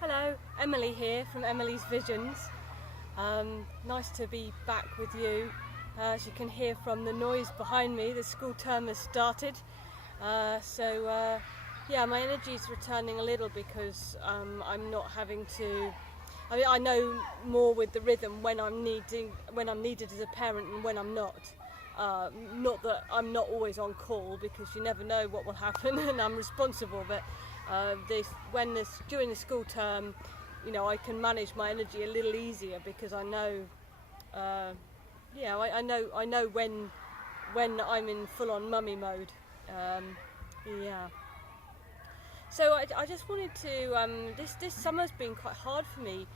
Hello, Emily here from Emily's Visions. Nice to be back with you. As you can hear from the noise behind me, the school term has started. Yeah, my energy is returning a little because I'm not having to. I know more with the rhythm when I'm needed as a parent and when I'm not. Not that I'm not always on call, because you never know what will happen and I'm responsible, but during the school term, you know, I can manage my energy a little easier because I know, I know when I'm in full-on mummy mode. So I just wanted to. This summer's been quite hard for me.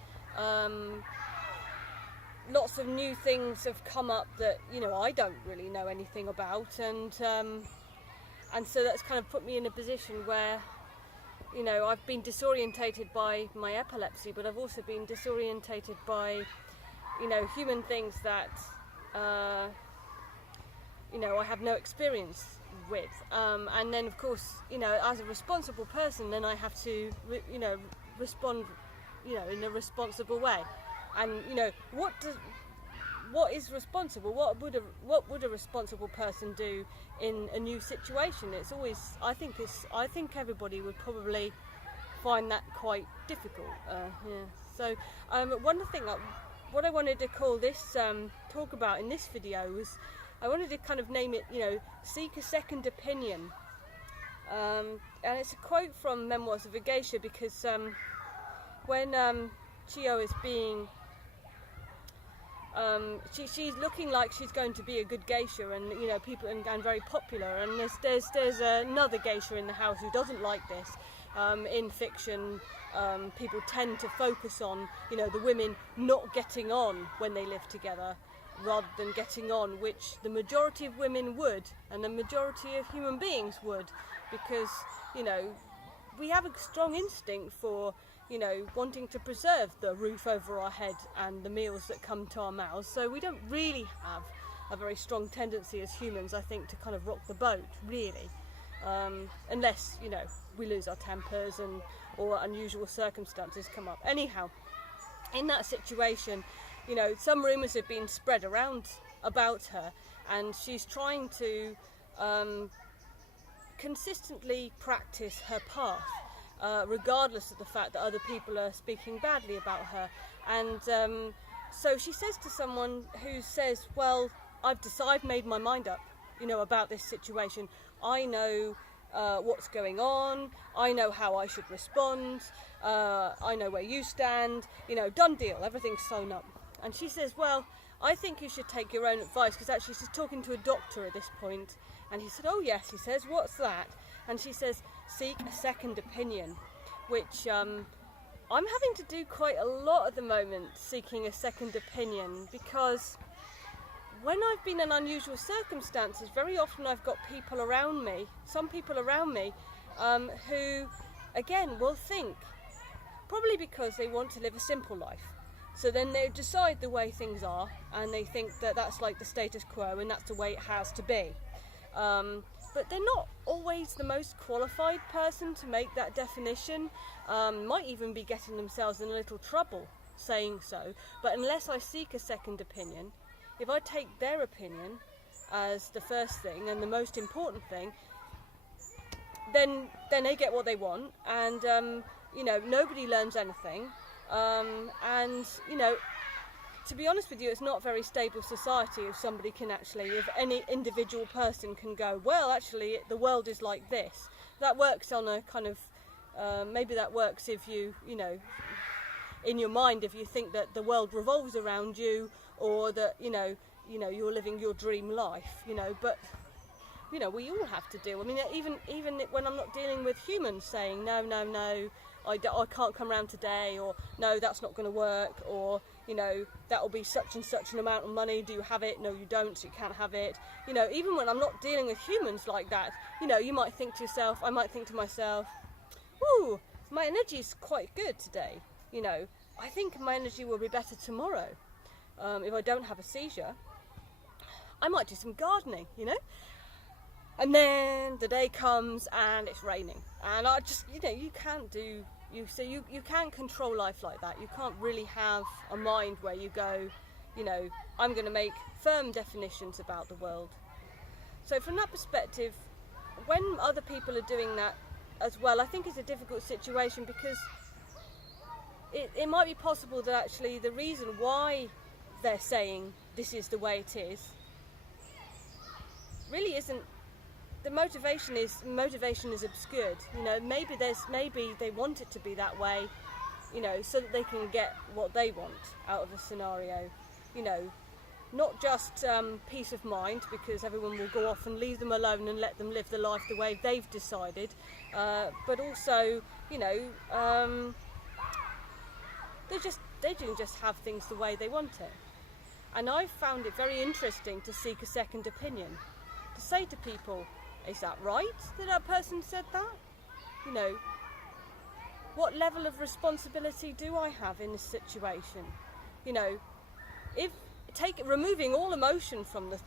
Lots of new things have come up that I don't really know anything about, and so that's kind of put me in a position where I've been disorientated by my epilepsy, but I've also been disorientated by human things that I have no experience with, and then of course as a responsible person, then I have to respond in a responsible way. And what is responsible? What would a responsible person do in a new situation? It's always, I think everybody would probably find that quite difficult. So one thing, what I wanted to call this talk about in this video was, I wanted to kind of name it, seek a second opinion. And it's a quote from Memoirs of a Geisha, because when Chio is being she's looking like she's going to be a good geisha, and people and very popular, and there's another geisha in the house who doesn't like this. In fiction, people tend to focus on the women not getting on when they live together, rather than getting on, which the majority of women would, and the majority of human beings would, because we have a strong instinct for wanting to preserve the roof over our head and the meals that come to our mouths. So we don't really have a very strong tendency as humans, I think, to kind of rock the boat, really, unless we lose our tempers or unusual circumstances come up. Anyhow, in that situation, some rumours have been spread around about her, and she's trying to consistently practice her path, regardless of the fact that other people are speaking badly about her. And so she says to someone who says, well, I've made my mind up, about this situation. I know what's going on. I know how I should respond. I know where you stand. Done deal. Everything's sewn up. And she says, well, I think you should take your own advice, because actually she's talking to a doctor at this point. And he said, oh yes, he says, what's that? And she says, seek a second opinion, which I'm having to do quite a lot at the moment, seeking a second opinion, because when I've been in unusual circumstances, very often I've got people around me, some people around me, who, again, will think, probably because they want to live a simple life. So then they decide the way things are, and they think that that's like the status quo, and that's the way it has to be. But they're not always the most qualified person to make that definition. Might even be getting themselves in a little trouble saying so. But unless I seek a second opinion, if I take their opinion as the first thing and the most important thing, then they get what they want, and nobody learns anything. To be honest with you, it's not a very stable society if any individual person can go, well, actually, the world is like this. That works on a kind of, maybe that works if you in your mind, if you think that the world revolves around you, or that, you're living your dream life, but, we all have to deal. I mean, even when I'm not dealing with humans saying, no, I can't come around today, or no, that's not going to work, or that will be such and such an amount of money, do you have it? No, you don't, so you can't have it. Even when I'm not dealing with humans like that, you might think to yourself, I might think to myself, ooh, my energy is quite good today. I think my energy will be better tomorrow. If I don't have a seizure, I might do some gardening, And then the day comes and it's raining, and I just, you can't do you can't control life like that. You can't really have a mind where you go, I'm going to make firm definitions about the world. So from that perspective, when other people are doing that as well, I think it's a difficult situation, because it might be possible that actually the reason why they're saying this is the way it is really isn't. The motivation is obscured. Maybe they want it to be that way, so that they can get what they want out of a scenario. Not just peace of mind, because everyone will go off and leave them alone and let them live the life the way they've decided, but also, they can just have things the way they want it. And I found it very interesting to seek a second opinion, to say to people, is that right that that person said that? What level of responsibility do I have in this situation? If removing all emotion from the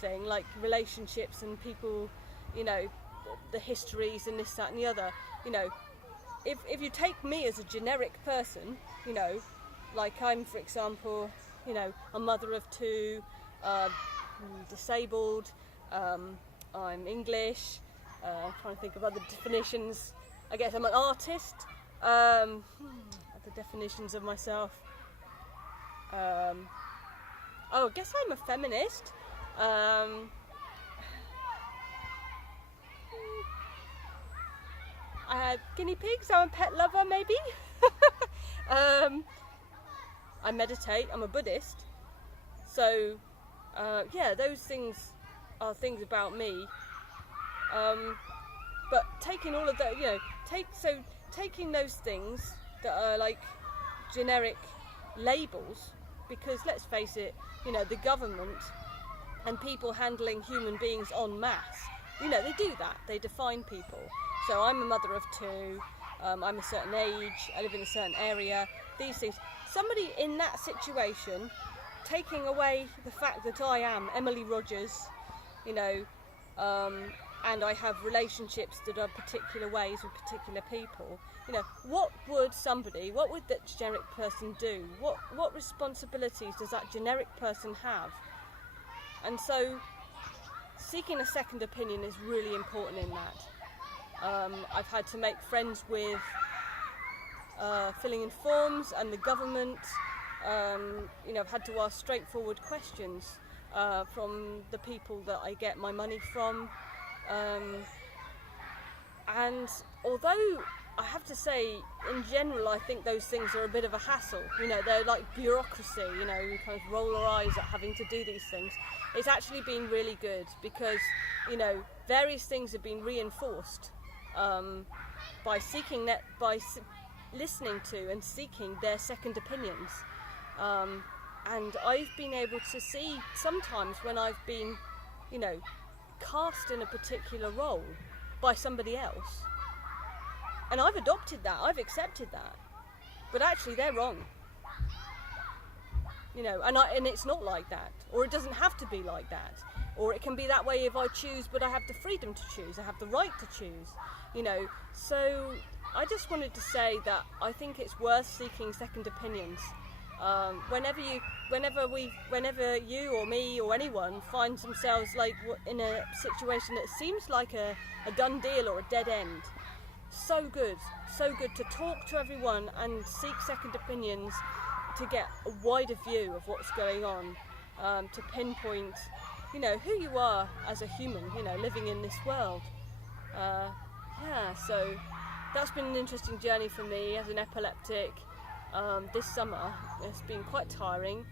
thing, like relationships and people, the histories and this, that and the other, if you take me as a generic person, like I'm, for example, a mother of two, disabled, I'm English, I'm trying to think of other definitions. I guess I'm an artist, other definitions of myself. I guess I'm a feminist. I have guinea pigs, I'm a pet lover maybe. I meditate, I'm a Buddhist. So, those things are things about me. But taking all of that, taking those things that are like generic labels, because let's face it, the government and people handling human beings en masse, they do that, they define people. So I'm a mother of two, I'm a certain age, I live in a certain area, these things. Somebody in that situation, taking away the fact that I am Emily Rogers, and I have relationships that are particular ways with particular people, what would that generic person do? What responsibilities does that generic person have? And so seeking a second opinion is really important in that. I've had to make friends with filling in forms and the government. I've had to ask straightforward questions from the people that I get my money from. And although I have to say, in general, I think those things are a bit of a hassle. They're like bureaucracy, you kind of roll our eyes at having to do these things. It's actually been really good because, various things have been reinforced by listening to and seeking their second opinions. And I've been able to see sometimes when I've been, cast in a particular role by somebody else. And I've adopted that, I've accepted that. But actually they're wrong. And it's not like that. Or it doesn't have to be like that. Or it can be that way if I choose, but I have the freedom to choose. I have the right to choose. So I just wanted to say that I think it's worth seeking second opinions. Whenever you or me or anyone finds themselves like in a situation that seems like a done deal or a dead end, so good to talk to everyone and seek second opinions to get a wider view of what's going on, to pinpoint, who you are as a human, living in this world. So that's been an interesting journey for me as an epileptic. This summer it's been quite tiring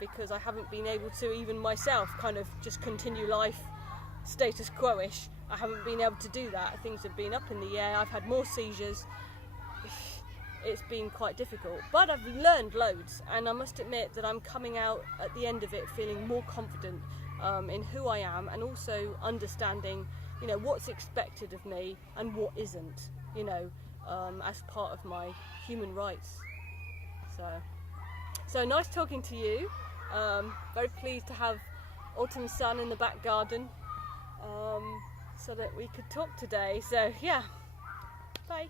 because I haven't been able to even myself kind of just continue life status quo-ish. I haven't been able to do that. Things have been up in the air. I've had more seizures. It's been quite difficult, but I've learned loads, and I must admit that I'm coming out at the end of it feeling more confident in who I am, and also understanding what's expected of me and what isn't, as part of my human rights. So nice talking to you. Very pleased to have autumn sun in the back garden, so that we could talk today. So yeah, bye.